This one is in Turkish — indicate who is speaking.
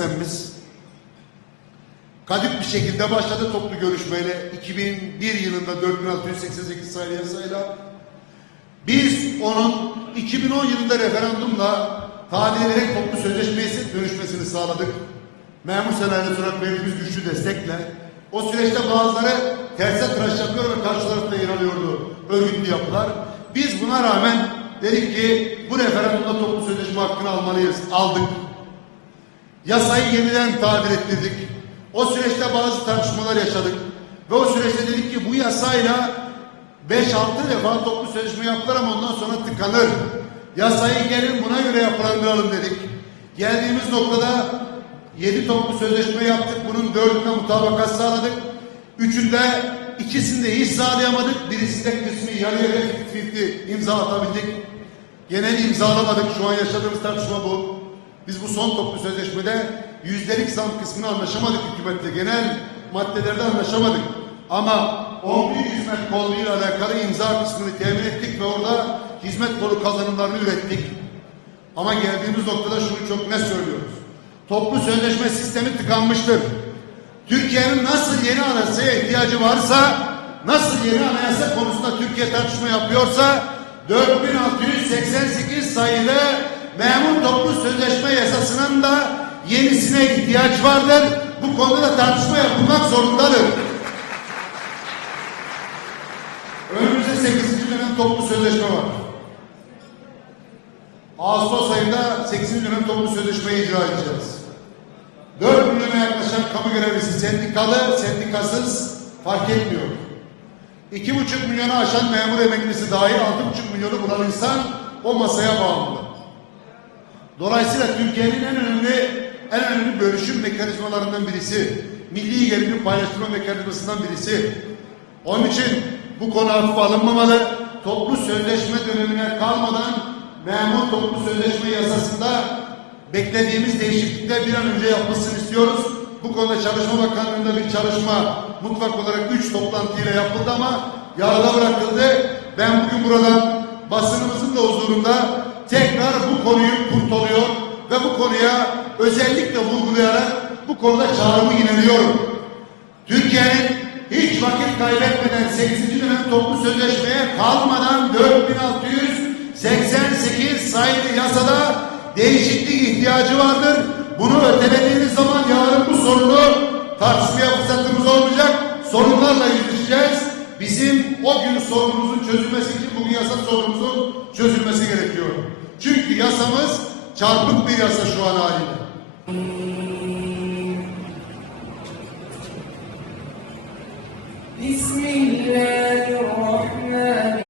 Speaker 1: Sistemimiz kadük bir şekilde başladı toplu görüşmeyle 2001 yılında 4688 sayılı yasayla biz onun 2010 yılında referandumla talihe ederek toplu sözleşmeye dönüşmesini sağladık. Memur senaryo olarak verdiğimiz güçlü destekle o süreçte bazıları terse tıraş yapıyor ve karşı tarafta yer alıyordu örgütlü yapılar. Biz buna rağmen dedik ki bu referandumda toplu sözleşme hakkını almalıyız. Aldık. Yasayı yeniden tabir ettirdik. O süreçte bazı tartışmalar yaşadık. Ve o süreçte dedik ki bu yasayla 5-6 defa toplu sözleşme yaptılar ama ondan sonra tıkanır. Yasayı gelin buna göre yapılandıralım dedik. Geldiğimiz noktada 7 toplu sözleşme yaptık. Bunun dördünde mutabakat sağladık. Üçünde ikisinde hiç sağlayamadık. Birisinde kısmı yarıya ve imza atabildik. Genel imzalamadık. Şu an yaşadığımız tartışma bu. Biz bu son toplu sözleşmede yüzdelik zam kısmını anlaşamadık hükümetle. Genel maddelerde anlaşamadık. Ama 11 hizmet koluyla alakalı imza kısmını temin ettik ve orada hizmet kolu kazanımlarını ürettik. Ama geldiğimiz noktada şunu çok net söylüyoruz. Toplu sözleşme sistemi tıkanmıştır. Türkiye'nin nasıl yeni anayasaya ihtiyacı varsa, nasıl yeni anayasa konusunda Türkiye tartışma yapıyorsa, 4688 sayılı memur toplu sözleşme yasasının da yenisine ihtiyaç vardır. Bu konuda da tartışma yapılmak zorundadır. Önümüzde 8. dönem toplu sözleşme var. Ağustos ayında 8. dönem toplu sözleşmeyi icra edeceğiz. 4 milyona yaklaşan kamu görevlisi sendikalı, sendikasız fark etmiyor. 2,5 milyonu aşan memur emeklisi dahil 6,5 milyonu bulan insan o masaya bağımlı. Dolayısıyla Türkiye'nin en önemli en önemli bölüşüm mekanizmalarından birisi, milli gelirin paylaştırma mekanizmasından birisi. Onun için bu konu hafife alınmamalı. Toplu sözleşme dönemine kalmadan memur toplu sözleşme yasasında beklediğimiz değişiklikler bir an önce yapılsın istiyoruz. Bu konuda Çalışma Bakanlığı'nda bir çalışma mutlak olarak üç toplantıyla yapıldı ama yarıda bırakıldı. Ben bugün buradan basınımızın da huzurunda tekrar bu konuyu kurtarıyor ve bu konuya özellikle vurgulayarak bu konuda çağrımı yineliyorum. Türkiye'nin hiç vakit kaybetmeden 8. dönem toplu sözleşmeye kalmadan 4688 sayılı yasada değişiklik ihtiyacı vardır. Bunu ötelediğimiz zaman yarın bu sorunu tartışmaya fırsatımız olmayacak. Sorunlarla yüzleşeceğiz. Bizim o gün sorunumuzun çözülmesi için bugün yasa sorunumuzun çözülmesi gerekiyor. Çünkü yasamız Çarpık bir yasa şu an
Speaker 2: halinde. Bismillah.